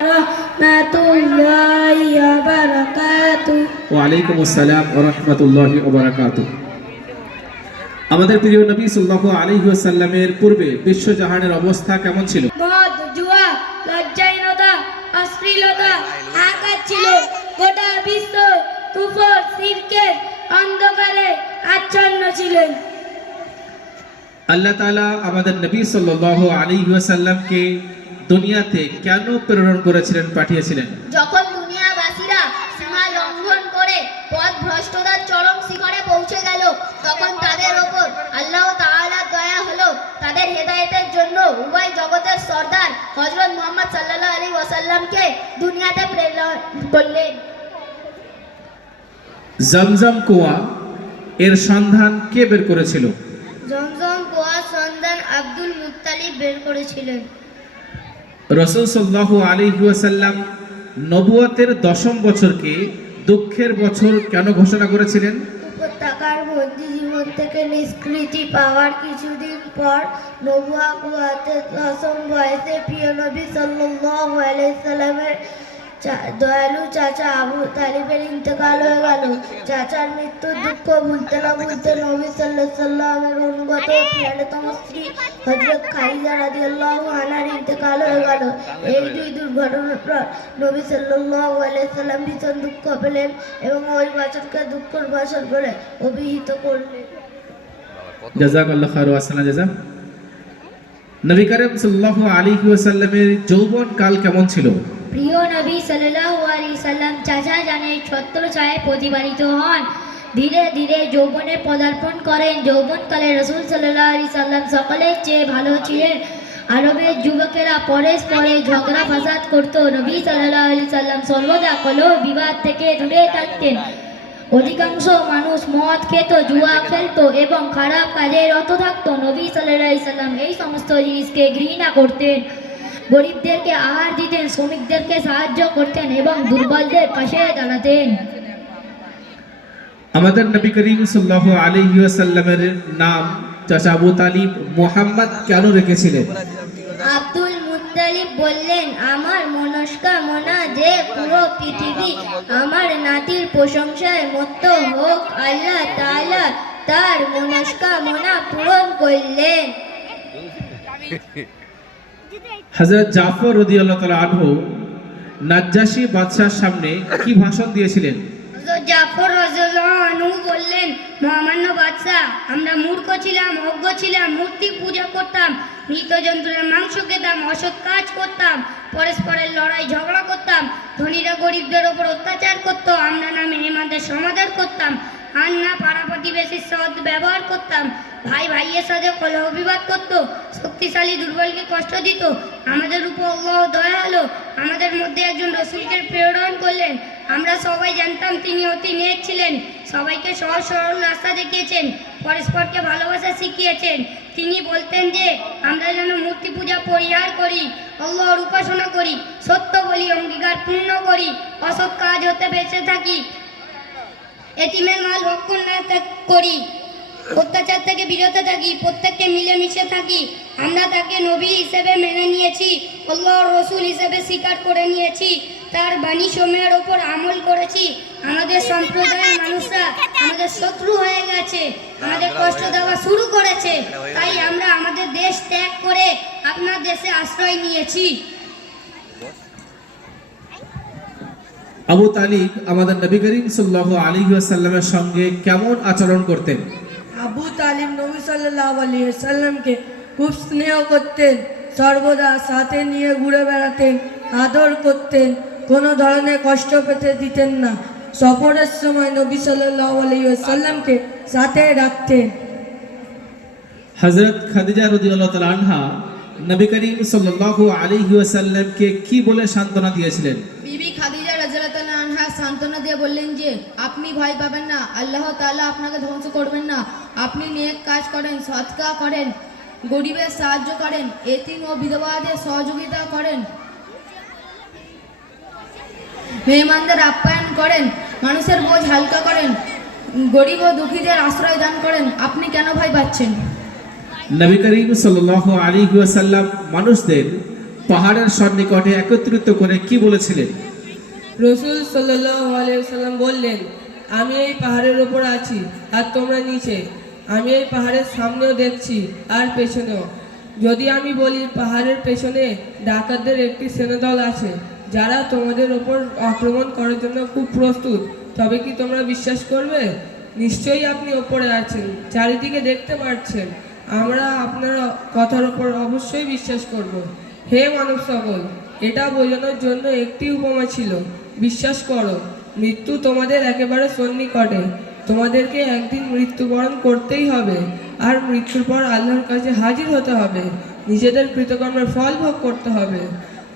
রাহমাতুল্লাহি ওয়া বারাকাতুহু। ওয়া আলাইকুম আসসালাম ওয়া রাহমাতুল্লাহি ওয়া বারাকাতুহু। আমাদের প্রিয় নবী সাল্লাল্লাহু আলাইহি ওয়াসাল্লামের পূর্বে বিশ্বজাহানের অবস্থা কেমন ছিল? মদ, জুয়া, লজ্জাহীনতা, অশ্লীলতা আঘাত ছিল। গোটা বিশ্ব কুফর শিরকের অন্ধকারে আচ্ছন্ন ছিলেন। আল্লাহ তাআলা আমাদের নবী সাল্লাল্লাহু আলাইহি ওয়াসাল্লামকে দুনিয়াতে কেন প্রেরণ করেছিলেন, পাঠিয়েছিলেন? যখন দুনিয়াবাসীরা সীমা লঙ্ঘন করে পথভ্রষ্টতার চরম শিখরে পৌঁছে গেল, তখন তাদের ওপর আল্লাহ তাআলার দয়া হলো। তাদের হেদায়েতের জন্য উভয় জগতের সর্দার হযরত মুহাম্মদ সাল্লাল্লাহু আলাইহি ওয়াসাল্লামকে দুনিয়াতে প্রেরণ করলেন। জমজম কুয়া এর সন্ধান কে বের করেছিল? জমজম কুয়ার সন্ধান আব্দুল মুত্তালিব বের করেছিলেন। রাসূল সাল্লাল্লাহু আলাইহি ওয়াসাল্লাম নবুয়তের 10ম বছরকে দুঃখের বছর কেন ঘোষণা করেছিলেন? উপত্যকার বন্দি জীবন থেকে নিষ্কৃতি পাওয়ার কিছুদিন পর নবুয়াতে 10ম বয়সে প্রিয় নবী সাল্লাল্লাহু আলাইহি সাল্লামের দয়ালু চাচা আবু তালিবের ইন্তেকাল হয়ে গেল। চাচার মৃত্যুর দুঃখ ভুলতে না ভুলতে নবী সাল্লাল্লাহু আলাইহি সাল্লামের অনুগত প্রিয়তম স্ত্রী হযরত খাদিজা রাদিয়াল্লাহু আনহার ইন্তেকাল হয়ে গেল। এই দুই দুর্ঘটনার পর নবী সাল্লাল্লাহু আলাইহি সাল্লাম ভীষণ দুঃখ পেলেন এবং ওই বছরকে দুঃখের বছর বলে অভিহিত করলেন। জাযাকাল্লাহু খায়র ওয়া আহসানা জাযা। নবী করিম সাল্লাল্লাহু আলাইহি ওয়াসাল্লামের যৌবন কাল কেমন ছিল? প্রিয় নবী সাল্লাল্লাহু আলাইহি সাল্লাম চাচা জানের ছত্রছায়ায় প্রতিপালিত হন। ধীরে ধীরে যৌবনে পদার্পণ করেন। যৌবনকালে রাসূল সাল্লাল্লাহু আলাইহি সাল্লাম সকলের চেয়ে ভালো ছিলেন। আরবের যুবকেরা পরস্পরে ঝগড়া ফাসাদ করত। নবী সাল্লাল্লাহু আলাইহি সাল্লাম সর্বদা কলহ বিবাদ থেকে দূরে থাকতেন। অধিকাংশ মানুষ মদ খেত, জুয়া খেলতো এবং খারাপ কাজে রত থাকতো। নবী সাল্লাল্লাহু আলাইহি সাল্লাম এই সমস্ত জিনিসকে ঘৃণা করতেন। গরিবদেরকে আহার দিতেন, শ্রমিকদেরকে সাহায্য করতেন এবং দুর্বলদের পাশে দাঁড়াতেন। আমাদের নবী করিম সাল্লাল্লাহু আলাইহি ওয়াসাল্লামের নাম চাচা আবু তালিব মুহাম্মদ কেন রেখেছিলেন? আব্দুল মুত্তালিব বললেন, আমার মনস্কামনা যে পুরো পৃথিবী আমার নাতির প্রশংসায় মত্ত হোক। আল্লাহ তাআলা তার মনস্কামনা পূরণ করলেন। হযরত জাফর রাদিয়াল্লাহু তাআলা আনহু নাজ্জাশী বাদশার সামনে কি ভাষণ দিয়েছিলেন? জাফর রাদিয়াল্লাহু আনহু বললেন, মহামান্য বাদশা, আমরা মূর্খ ছিলাম, অজ্ঞ ছিলাম, মূর্তি পূজা করতাম, মৃত জন্তুর মাংস খেতাম, অসৎ কাজ করতাম, পরস্পরের লড়াই ঝগড়া করতাম, ধনীরা গরিবদের ওপর অত্যাচার করত, আমরা না মেহমানদের সমাদর করতাম, আর না পাড়া প্রতিবেশীর সৎ ব্যবহার করতাম, ভাই ভাইয়ের সাথে কলহ বিবাদ করত, শক্তিশালী দুর্বলকে কষ্ট দিত। আমাদের উপর আল্লাহ দয়া হলো, আমাদের মধ্যে একজন রাসূলকে প্রেরণ করলেন। আমরা সবাই জানতাম তিনি অতি নেক ছিলেন, সবাইকে সহজ সরল রাস্তা দেখিয়েছেন, পরস্পরকে ভালোবাসা শিখিয়েছেন। তিনি বলতেন যে আমরা যেন মূর্তি পূজা পরিহার করি, আল্লাহর উপাসনা করি, সত্য বলি, অঙ্গীকার পূর্ণ করি, অসৎ কাজ হতে বেঁচে থাকি, এতিমের মাল ভক্ষণ না করি, অত্যাচার থেকে বিরত থাকি, প্রত্যেককে মিলেমিশে থাকি। আমরা তাকে নবী হিসেবে মেনে নিয়েছি, আল্লাহর রাসূল হিসেবে স্বীকার করে নিয়েছি, তার বাণী সমূহের ওপর আমল করেছি। আমাদের সম্প্রদায়ের মানুষরা আমাদের শত্রু হয়ে গেছে, আমাদের কষ্ট দেওয়া শুরু করেছে, তাই আমরা আমাদের দেশ ত্যাগ করে আপনার দেশে আশ্রয় নিয়েছি। আবু তালিব আমাদের নবী করিম সাল্লাল্লাহু আলাইহি ওয়াসাল্লামের সঙ্গে কেমন আচরণ করতেন? আবু তালিব নবী সাল্লাল্লাহু আলাইহি সাল্লামকে খুব স্নেহ করতেন, সর্বদা সাথে নিয়ে ঘুরে বেড়াতেন, আদর করতেন, কোনো ধরনের কষ্ট পেতে দিতেন না। সফরের সময় নবী সাল্লাল্লাহু আলাইহি সাল্লামকে সাথে রাখতেন। হযরত খাদিজা রাদিয়াল্লাহু তাআলা আনহা নবী করিম সাল্লাল্লাহু আলাইহি ওয়াসাল্লামকে কি বলে সান্ত্বনা দিয়েছিলেন? বিবি খাদিজা রাদিয়াল্লাহু তাআলা আনহা সান্ত্বনা দিয়ে বললেন যে আপনি ভয় পাবেন না, আল্লাহ তাআলা আপনাকে ধ্বংস করবেন না। আপনি নেক কাজ করেন, সদকা করেন, গরিবের সাহায্য করেন, এতিম ও বিধবাদের সহযোগিতা করেন, মেহমানদের আপ্যায়ন করেন, মানুষের বোঝ হালকা করেন, গরিব ও দুঃখীদের আশ্রয় দান করেন। আপনি কেন ভয় পাচ্ছেন? নবী করিম সাল্লাল্লাহু আলাইহি ওয়াসাল্লাম মানুষদের পাহাড়ের সন্নিকটে একত্রিত করে কি বলেছিলেন? রসুল সাল্লাল্লাহু আলাইহি সাল্লাম বললেন, আমি এই পাহাড়ের ওপর আছি আর তোমরা নিচে। আমি এই পাহাড়ের সামনেও দেখছি আর পেছনেও। যদি আমি বলি পাহাড়ের পেছনে ডাকাতদের একটি সেনাদল আছে যারা তোমাদের ওপর আক্রমণ করার জন্য খুব প্রস্তুত, তবে কি তোমরা বিশ্বাস করবে? নিশ্চয়ই আপনি ওপরে আছেন, চারিদিকে দেখতে পাচ্ছেন। আমরা আপনার কথার ওপর অবশ্যই বিশ্বাস করব। হে মানব সকল, এটা বোঝানোর জন্য একটি উপমা ছিল। বিশ্বাস করো, মৃত্যু তোমাদের একেবারে সন্নিকটে। তোমাদেরকে একদিন মৃত্যুবরণ করতেই হবে, আর মৃত্যুর পর আল্লাহর কাছে হাজির হতে হবে, নিজেদের কৃতকর্মের ফল ভোগ করতে হবে।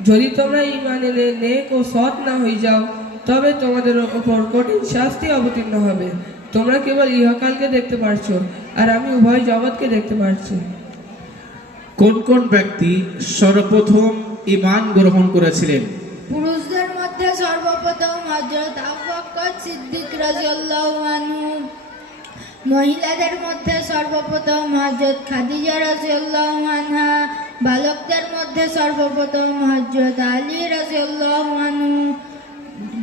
যদি তোমরা ঈমান এনে নেক ও সৎ না হয়ে যাও, তবে তোমাদের ওপর কঠিন শাস্তি অবতীর্ণ হবে। তোমরা কেবল ইহকালকে দেখতে পারছো, আর আমি উভয় জগৎকে দেখতে পারছি। কোন কোন ব্যক্তি সর্বপ্রথম ঈমান গ্রহণ করেছিলেন? পুরুষদের মধ্যে সর্বপ্রথম হযরত আবু বকর সিদ্দিক রাদিয়াল্লাহু আনহু, মহিলাদের মধ্যে সর্বপ্রথম হযরত খাদিজা রাদিয়াল্লাহু আনহা, বালকদের মধ্যে সর্বপ্রথম হযরত আলী রাদিয়াল্লাহু আনহু,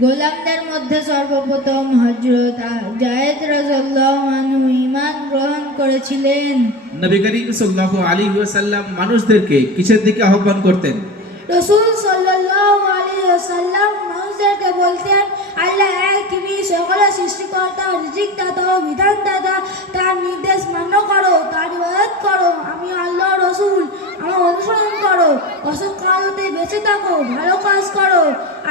গোলামদের মধ্যে সর্বপ্রথম হযরত যায়েদ রাদিয়াল্লাহু আনহু ঈমান গ্রহণ করেছিলেন। নবী করিম সাল্লাল্লাহু আলাইহি ওয়াসাল্লাম মানুষদেরকে কিসের দিকে আহ্বান করতেন? রসুল সাল্লাল্লাহু আলাইহি ওয়াসাল্লাম মানুষদেরকে বলতেন, আল্লাহ এক, তিনি সকলের সৃষ্টিকর্তা, রিজিকদাতা ও বিধানদাতা। তার নির্দেশ মান্য করো, তার ইবাদত করো। আমি আল্লাহ রসুল, আমার অনুসরণ করো। অসৎ কাজ হতে বেঁচে থাকো, ভালো কাজ করো।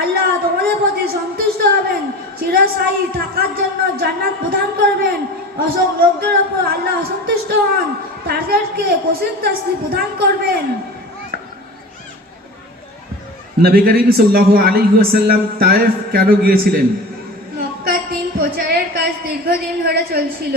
আল্লাহ তোমাদের প্রতি সন্তুষ্ট হবেন, চিরস্থায়ী থাকার জন্য জান্নাত প্রদান করবেন। অসৎ লোকদের ওপর আল্লাহ অসন্তুষ্ট হন, তাদেরকে কঠিন শাস্তি প্রদান করবেন। নবী করিম সাল্লাল্লাহু আলাইহি ওয়াসাল্লাম তায়েফ কেন গিয়েছিলেন? মক্কার দিন প্রচারের কাজ দীর্ঘদিন ধরে চলছিল।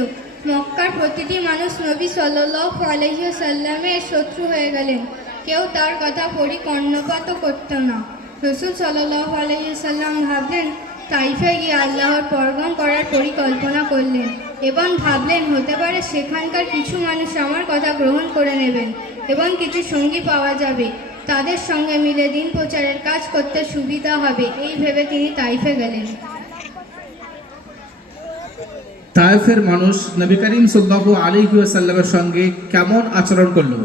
মক্কার প্রতিটি মানুষ নবী সাল্লাল্লাহু আলাইহি ওয়াসাল্লামের শত্রু হয়ে গেলেন। কেউ তার কথা কর্ণপাতও করত না। রাসূল সাল্লাল্লাহু আলাইহি ওয়াসাল্লাম ভাবলেন, তাইফে গিয়ে আল্লাহর পরগম করার পরিকল্পনা করলেন এবং ভাবলেন হতে পারে সেখানকার কিছু মানুষ আমার কথা গ্রহণ করে নেবেন এবং কিছু সঙ্গী পাওয়া যাবে, তাদের সঙ্গে মিলে দিন প্রচারের কাজ করতে সুবিধা হবে। এই ভেবে তিনি তাইফে গেলেন। তায়েফের মানুষ নবী করিম সাল্লাল্লাহু আলাইহি ওয়াসাল্লামের সঙ্গে কেমন আচরণ করলো?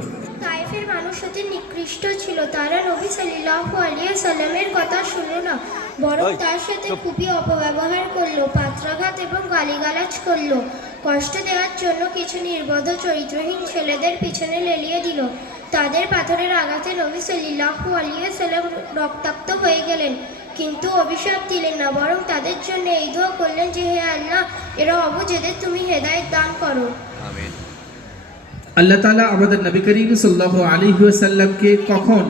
তাইফের মানুষ অতি নিকৃষ্ট ছিল। তারা নবী সাল্লাল্লাহু আলাইহি সাল্লামের কথা শুনল না, বরং তার সাথে খুবই অপব্যবহার করলো, পাত্রাঘাত এবং গালিগালাজ করলো। কষ্ট দেওয়ার জন্য কিছু নির্বোধ চরিত্রহীন ছেলেদের পিছনে লেলিয়ে দিল। তাদের পাথরের আঘাতে নবী সাল্লাল্লাহু আলাইহি সাল্লাম রক্তাক্ত হয়ে গেলেন, কিন্তু অভিশাপ দিলেন না, বরং তাদের জন্য এই দোয়া করলেন যে, হে আল্লাহ, এরা অবুঝ, এদের তুমি হেদায়েত দান করো। আল্লাহ তাআলা আমাদের নবী করিম সাল্লাল্লাহু আলাইহি ওয়াসাল্লামকে কখন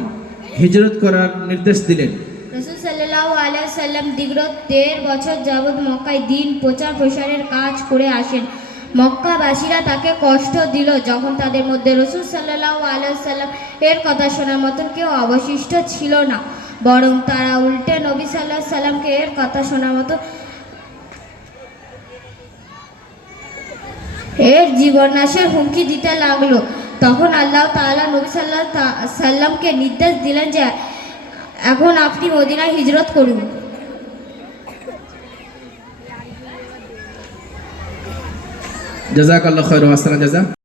হিজরত করার নির্দেশ দিলেন? রাসূল সাল্লাল্লাহু আলাইহি সাল্লাম দীর্ঘ 1.5 বছর যাবৎ মক্কায় দিন প্রচার প্রসারের কাজ করে আসেন। মক্কাবাসীরা তাকে কষ্ট দিল যখন তাদের মধ্যে রাসূল সাল্লাল্লাহু আলাইহি সাল্লাম এর কথা শোনার মতন কেউ অবশিষ্ট ছিল না, বরং তারা উল্টে নবী সাল্লাল্লাহু আলাইহি সাল্লামকে এর কথা শোনার মতো এর জীবনাশের হুমকি দিতে লাগলো। তখন আল্লাহ তাআলা নবী সাল্লাল্লাহু আলাইহি সাল্লামকে নির্দেশ দিলেন যে এখন আপনি মদিনায় হিজরত করুন। জাযাকাল্লাহু খায়রান ওয়া আহসানা জাযা।